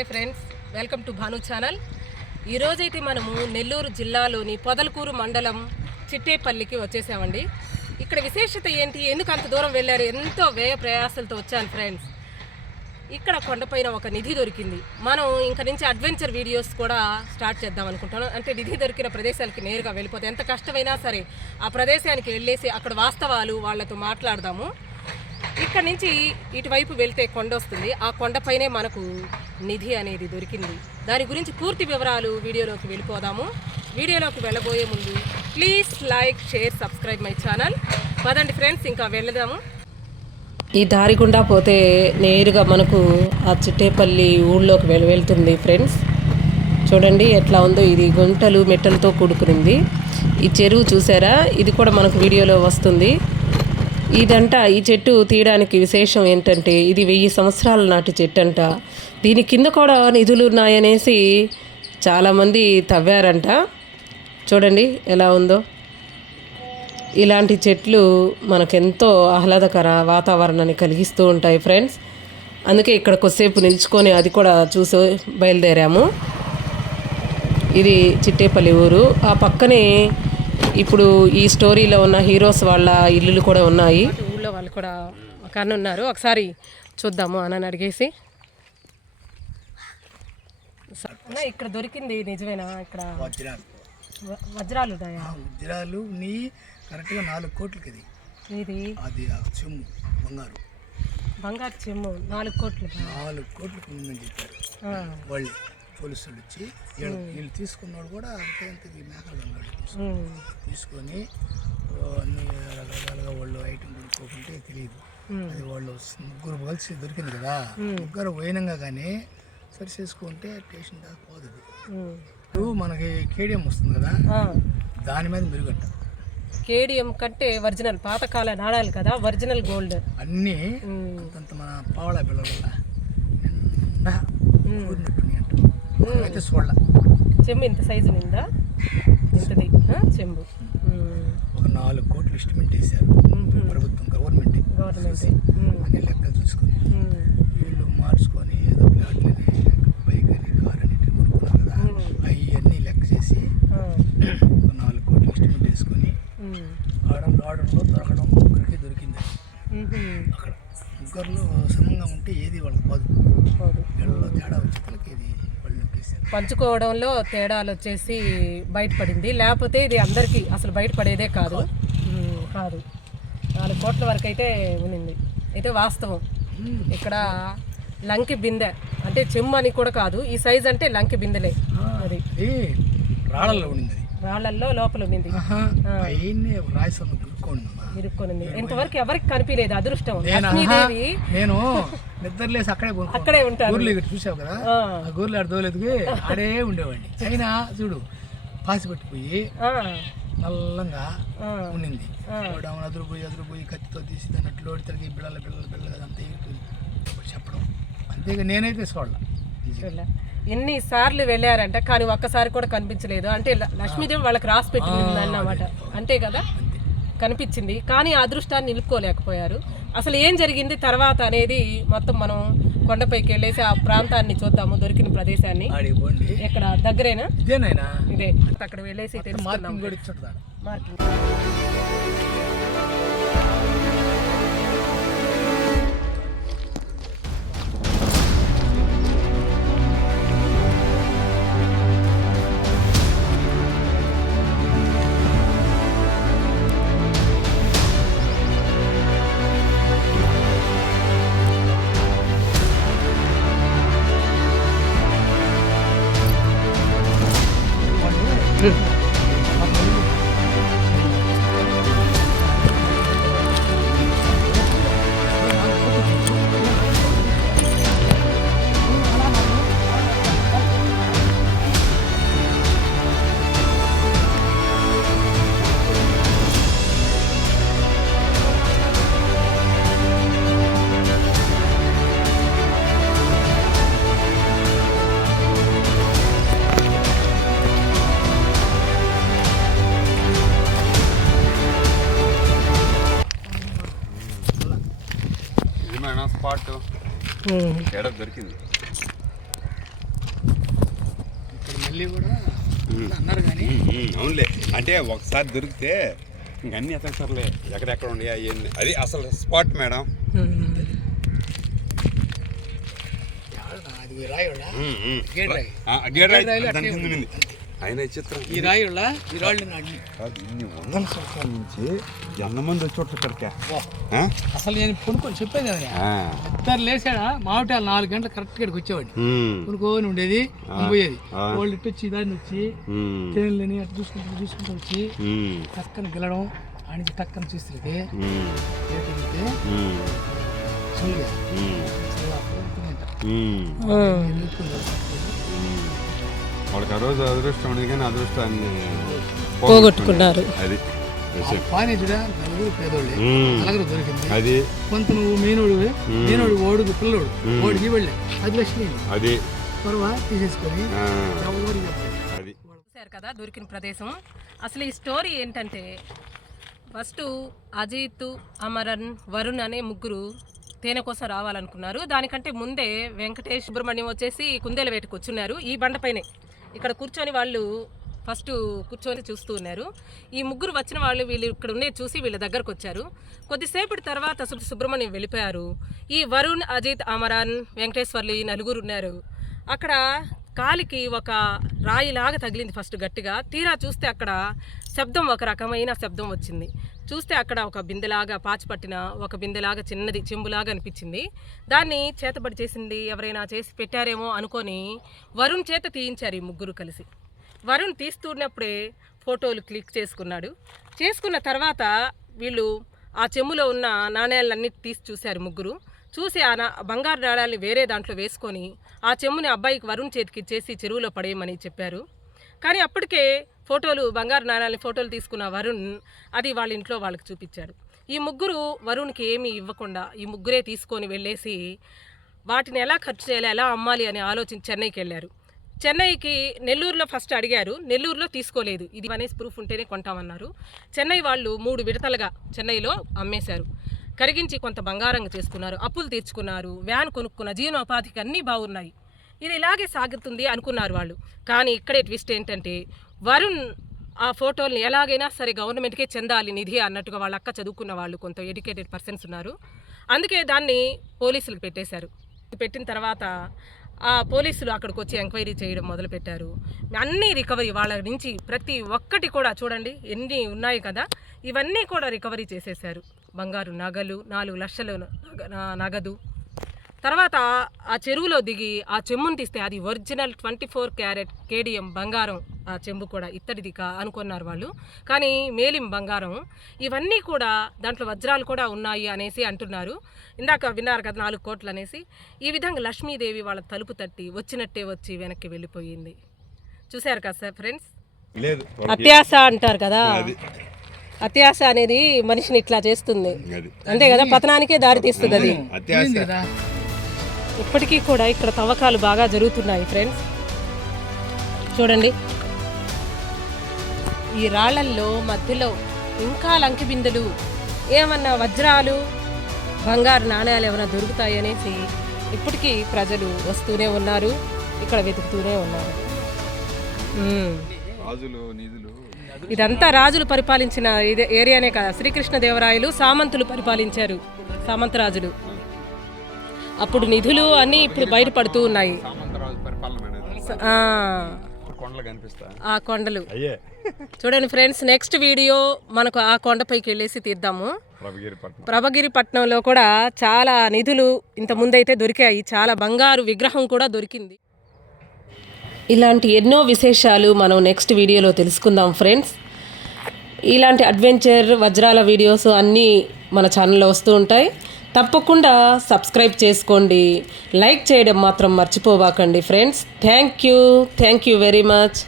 Hi friends welcome to Bhanu channel. ఈరోజైతే మనము నెల్లూరు జిల్లాలోని పొదలకూరు మండలం చిట్టేపల్లికి వచ్చేసామండి. ఇక్కడ విశేషత ఏంటి? ఎందుకు అంత దూరం వెళ్ళారు? ఎంతో వ్యయ ప్రయాసాలతో వచ్చాను ఫ్రెండ్స్. ఇక్కడ కొండపైన ఒక నిధి దొరికింది. మనం ఇంక నుంచి అడ్వెంచర్ వీడియోస్ కూడా స్టార్ట్ చేద్దాం అనుకుంటాను అంటే నిధి దొరికిన ప్రదేశాలకి నేరుగా వెళ్ళిపోతే ఎంత కష్టమైనా సరే ఆ ప్రదేశానికి వెళ్ళేసి అక్కడ వాస్తవాలు వాళ్ళతో మాట్లాడదాము. ఇక్కడ నుంచి ఇటువైపు వెళ్తే కొండ వస్తుంది. ఆ కొండపైనే మనకు నిధి అనేది దొరికింది. దాని గురించి పూర్తి వివరాలు వీడియోలోకి వెళ్ళిపోదాము. వీడియోలోకి వెళ్ళబోయే ముందు please like share subscribe my channel. పదండి ఫ్రెండ్స్ ఇంకా వెళదాము. ఈ దారి గుండా పోతే నేరుగా మనకు ఆ చిట్టేపల్లి ఊళ్ళోకి వెళ్ వెళ్తుంది ఫ్రెండ్స్. చూడండి ఎట్లా ఉందో ఇది గుంటలు మెట్టలతో కూడుకునింది. ఈ చెరువు చూసారా? ఇది కూడా మనకు వీడియోలో వస్తుంది. ఇదంట ఈ చెట్టు తీయడానికి విశేషం ఏంటంటే ఇది వెయ్యి సంవత్సరాల నాటి చెట్టు అంట దీని కింద కూడా నిధులు ఉన్నాయనేసి చాలామంది తవ్వారంట. చూడండి ఎలా ఉందో. ఇలాంటి చెట్లు మనకెంతో ఆహ్లాదకర వాతావరణాన్ని కలిగిస్తూ ఉంటాయి ఫ్రెండ్స్. అందుకే ఇక్కడ కొద్దిసేపు నిల్చుకొని అది కూడా చూసి బయలుదేరాము. ఇది చిట్టేపల్లి ఊరు. ఆ పక్కనే ఇప్పుడు ఈ స్టోరీలో ఉన్న హీరోస్ వాళ్ళ ఇల్లులు కూడా ఉన్నాయి. ఊళ్ళో వాళ్ళు కూడా ఒక అన్న ఉన్నారు. ఒకసారి చూద్దాము అని అడిగేసి. ఇక్కడ దొరికింది నిజమేనా? ఇక్కడ వజ్రాలు. వజ్రాలు ఉన్నాయా? ఆ వజ్రాలు నీ కరెక్ట్గా నాలుగు కోట్లకి ఇది ఇది అది చెమ్ము బంగారు. బంగారు చెమ్ము నాలుగు కోట్లు నాలుగు కోట్లకు ఉందని చెప్పారు. వాళ్ళు. పోలీసులు వచ్చి వీళ్ళు వీళ్ళు తీసుకున్నాడు కూడా అంతే అంతకి మేకలు అన్నాడు ఉమ్, తీసుకొని అన్ని రకరకాలుగా వాళ్ళు ఐటమ్ కొనుక్కోకుంటే తెలియదు అది వాళ్ళు ముగ్గురు కలిసి దొరికింది కదా. ముగ్గురు పోయినంగా కానీ సరి చేసుకుంటే స్టేషన్ దాకా పోదు. ఇప్పుడు మనకి కేడిఎం వస్తుంది కదా. దాని మీద మెరుగట్ట. కేడిఎం కంటే ఒరిజినల్ పాతకాల నాణాలు కదా ఒరిజినల్ గోల్డ్. అన్నీ అంతంత మన పావళ పిల్లల నిండా అయితే చూడాల. చెంబు ఇంత సైజు నిందా ఇంతది. చెంబు. ఒక నాలుగు కోట్లు ఎస్టిమేట్ వేశారు. ప్రభుత్వం గవర్నమెంట్. గవర్నమెంట్. అన్ని లెక్కలు చూసుకొని వీళ్ళు మార్చుకొని ఏదో ప్లాట్లని బైక్ అని కార్ అని కొనుక్కున్నారు కదా అవన్నీ లెక్క చేసి ఒక నాలుగు కోట్లు ఎస్టిమేట్ వేసుకొని ఆడంలో ఆడంలో దొరకడం ముగ్గురికి దొరికింది. అక్కడ ముగ్గురులో సమంగా ఉంటే ఏది వాళ్ళకి పోదు. వీళ్ళలో తేడా వాళ్ళు నొక్కేసారు పంచుకోవడంలో తేడాలు వచ్చేసి బయటపడింది. లేకపోతే ఇది అందరికీ అసలు బయటపడేదే కాదు. కాదు. నాలుగు కోట్ల వరకు అయితే ఉన్నింది. అయితే వాస్తవం. ఇక్కడ లంకి బిందె అంటే చెమ్ము అని కూడా కాదు ఈ సైజ్ అంటే లంకి బిందెలే. అది. రాళ్ళల్లో ఉండింది రాళ్ళల్లో లోపల గురుకోండమ్మా ఇరుక్కొనింది ఇంతవరకు ఎవరికి కనిపించలేదు అదృష్టం. నేను? ఆహా, లక్ష్మీదేవి నేను నిద్రలేసి అక్కడే అక్కడే ఉంటారు ఊర్లో ఇక్కడ చూసావు కదా? ఆ, గూర్లు ఆడ దోలేదుకి ఆడే ఉండేవాడిని. అయినా చూడు పాసి పట్టిపోయి నల్లంగా ఉండింది. ఆమె అదురుపోయి అదురుపోయి కత్తితో తీసి దాన్ని అట్లా లోడితలకి బిళ్ళల బిళ్ళల బిళ్ళలు అదంతా ఎగిరిపోయింది చెప్పడం. అంతేగా నేనైతే చూడాల. చూడలే. ఎన్ని సార్లు వెళ్ళారంట కానీ ఒక్కసారి కూడా కనిపించలేదు. అంటే లక్ష్మీదేవి వాళ్ళకి రాసి పెట్టింది అన్నమాట. అంతే కదా? కనిపించింది. కానీ ఆ అదృష్టాన్ని నిలుపుకోలేకపోయారు. అసలు ఏం జరిగింది? తర్వాత అనేది మొత్తం మనం కొండపైకి వెళ్ళేసి ఆ ప్రాంతాన్ని చూద్దాము దొరికిన ప్రదేశాన్ని. ఇక్కడ దగ్గరేనా? ఇదే. అక్కడ వెళ్ళేసి మార్కింగ్. తేడా దొరికింది. ఇక్కడ మళ్ళీ కూడా అన్నారు కానీ అవునులే. అంటే ఒకసారి దొరికితే ఇంక అన్ని ఎతకసర్లే ఎక్కడెక్కడ ఉన్నాయా అవన్నీ అది అసలు స్పాట్ మేడం. గేట్ రాయి. గేట్ రాయి. ఆయన చిత్రం. ఈ రాయోడా ఈ రాళ్ళు ఇన్ని వందల సంవత్సరాల నుంచి ఎంతమంది వచ్చి ఇక్కడికి? అసలు నేను కొనుక్కొని చెప్పేది కదా ఆ. ఇద్దరు లేచాడా? మామిటాలు నాలుగు గంటలు కరెక్ట్ ఇక్కడికి వచ్చేవాడిని ఉమ్, కొనుక్కొని ఉండేది పోయేది. వాళ్ళు ఇటు వచ్చి దాన్ని వచ్చి తేనెలని అటు చూసుకుంటూ చూసుకుంటూ వచ్చి టక్కన గెలడం ఆనికి టక్కన చూస్తే ఉమ్, వాళ్ళకి ఆ రోజు అదృష్టం ఉండేది కానీ అదృష్టాన్ని పోగొట్టుకున్నారు. అది. నలుగురు పేదోళ్ళే. నలుగురు దొరికింది. అది. కొంత నువ్వు మీనోడు మీనోడు ఓడుకు పిల్లోడు. ఉమ్. ఓడికి వెళ్ళే అది లక్ష్మి. అది. త్వరగా తీసేసుకొని. అది. చూశారు కదా దొరికిన ప్రదేశం. అసలు ఈ స్టోరీ ఏంటంటే ఫస్ట్ అజిత్ అమరన్ వరుణ్ అనే ముగ్గురు తేనె కోసం రావాలనుకున్నారు. దానికంటే ముందే వెంకటేష్ సుబ్రహ్మణ్యం వచ్చేసి కుందేల వేటకు వచ్చున్నారు ఈ బండపైనే. ఇక్కడ కూర్చొని వాళ్ళు ఫస్ట్ కూర్చొని చూస్తూ ఉన్నారు. ఈ ముగ్గురు వచ్చిన వాళ్ళు వీళ్ళు ఇక్కడ ఉండే చూసి వీళ్ళ దగ్గరకు వచ్చారు. కొద్దిసేపటి తర్వాత సు- సుబ్రహ్మణ్యం వెళ్ళిపోయారు. ఈ వరుణ్ అజిత్ అమరాన్ వెంకటేశ్వర్లు ఈ నలుగురు ఉన్నారు. అక్కడ కాలికి ఒక రాయిలాగా తగిలింది ఫస్ట్ గట్టిగా. తీరా చూస్తే అక్కడ శబ్దం ఒక రకమైన శబ్దం వచ్చింది. చూస్తే అక్కడ ఒక బిందెలాగా పాచి పట్టిన ఒక బిందెలాగా చిన్నది చెంబులాగా అనిపించింది. దాన్ని చేతబడి చేసింది ఎవరైనా చేసి పెట్టారేమో అనుకొని వరుణ్ చేత తీయించారు ఈ ముగ్గురు కలిసి. వరుణ్ తీస్తున్నప్పుడే ఫోటోలు క్లిక్ చేసుకున్నాడు. చేసుకున్న తర్వాత వీళ్ళు ఆ చెమ్ములో ఉన్న నాణ్యాలన్నీ తీసి చూశారు ముగ్గురు. చూసి ఆ నా- బంగారు నాణ్యాలని వేరే దాంట్లో వేసుకొని ఆ చెమ్ముని అబ్బాయికి వరుణ్ చేతికి చేసి చెరువులో పడేయమని చెప్పారు. కానీ అప్పటికే ఫోటోలు బంగారు నాణాలని ఫోటోలు తీసుకున్న వరుణ్ అది వాళ్ళ ఇంట్లో వాళ్ళకి చూపించాడు. ఈ ముగ్గురు వరుణ్కి ఏమీ ఇవ్వకుండా ఈ ముగ్గురే తీసుకొని వెళ్ళేసి వాటిని ఎలా ఖర్చు చేయాలి ఎలా అమ్మాలి అని ఆలోచించి చెన్నైకి వెళ్ళారు. చెన్నైకి నెల్లూరులో ఫస్ట్ అడిగారు నెల్లూరులో తీసుకోలేదు. ఇది అనేసి ప్రూఫ్ ఉంటేనే కొంటామన్నారు. చెన్నై వాళ్ళు మూడు విడతలుగా చెన్నైలో అమ్మేశారు. కరిగించి కొంత బంగారంగా చేసుకున్నారు అప్పులు తీర్చుకున్నారు వ్యాన్ కొనుక్కున్న జీవనోపాధికి అన్నీ బాగున్నాయి. ఇది ఇలాగే సాగుతుంది అనుకున్నారు వాళ్ళు. కానీ ఇక్కడే ట్విస్ట్ ఏంటంటే వరుణ్ ఆ ఫోటోల్ని ఎలాగైనా సరే గవర్నమెంట్కే చెందాలి నిధి అన్నట్టుగా వాళ్ళ అక్క చదువుకున్న వాళ్ళు కొంత ఎడ్యుకేటెడ్ పర్సన్స్ ఉన్నారు. అందుకే దాన్ని పోలీసులకు పెట్టేశారు. పెట్టిన తర్వాత ఆ పోలీసులు అక్కడికి వచ్చి ఎంక్వైరీ చేయడం మొదలుపెట్టారు. అన్నీ రికవరీ వాళ్ళ నుంచి ప్రతి ఒక్కటి కూడా చూడండి ఎన్ని ఉన్నాయి కదా ఇవన్నీ కూడా రికవరీ చేసేశారు. బంగారు నగలు నాలుగు లక్షలు నగ- నగదు తర్వాత ఆ చెరువులో దిగి ఆ చెంబుని తీస్తే అది original twenty four carat KDM బంగారం ఆ చెంబు కూడా ఇత్తడిది కా అనుకున్నారు వాళ్ళు. కానీ మేలిం బంగారం ఇవన్నీ కూడా దాంట్లో వజ్రాలు కూడా ఉన్నాయి అనేసి అంటున్నారు. ఇందాక విన్నారు కదా నాలుగు కోట్లు అనేసి. ఈ విధంగా లక్ష్మీదేవి వాళ్ళ తలుపు తట్టి వచ్చినట్టే వచ్చి వెనక్కి వెళ్ళిపోయింది. చూశారు కదా సార్ ఫ్రెండ్స్? అత్యాశ అంటారు కదా? అది. అత్యాశ అనేది మనిషిని ఇట్లా చేస్తుంది. అంతే కదా? పతనానికే దారి తీస్తుంది అది. అత్యాశ పోయింది కదా? ఇప్పటికీ కూడా ఇక్కడ తవ్వకాలు బాగా జరుగుతున్నాయి ఫ్రెండ్స్ చూడండి. ఈ రాళ్ళల్లో మధ్యలో ఇంకా లంకి బిందెలు. ఏమన్నా వజ్రాలు బంగారు నాణ్యాలు ఏమైనా దొరుకుతాయి అనేసి ఇప్పటికీ ప్రజలు వస్తూనే ఉన్నారు ఇక్కడ వెతుకుతూనే ఉన్నారు. ఇదంతా రాజులు పరిపాలించిన ఇదే ఏరియానే కదా. శ్రీకృష్ణదేవరాయలు సామంతులు పరిపాలించారు సామంతరాజులు. అప్పుడు నిధులు అన్నీ ఇప్పుడు బయటపడుతూ ఉన్నాయి. ఆ, కొండలు చూడండి ఫ్రెండ్స్ నెక్స్ట్ వీడియో మనకు ఆ కొండపైకి వెళ్ళేసి తీద్దాము. ప్రభగిరిపట్నం ప్రభగిరిపట్నంలో కూడా చాలా నిధులు ఇంత ముందైతే దొరికాయి. చాలా బంగారు విగ్రహం కూడా దొరికింది. ఇలాంటి ఎన్నో విశేషాలు మనం నెక్స్ట్ వీడియోలో తెలుసుకుందాం ఫ్రెండ్స్. ఇలాంటి అడ్వెంచర్ వజ్రాల వీడియోస్ అన్నీ మన ఛానల్లో వస్తూ ఉంటాయి. తప్పకుండా సబ్స్క్రైబ్ చేసుకోండి. లైక్ చేయడం మాత్రం మర్చిపోబాకండి friends. Thank you. Thank you very much.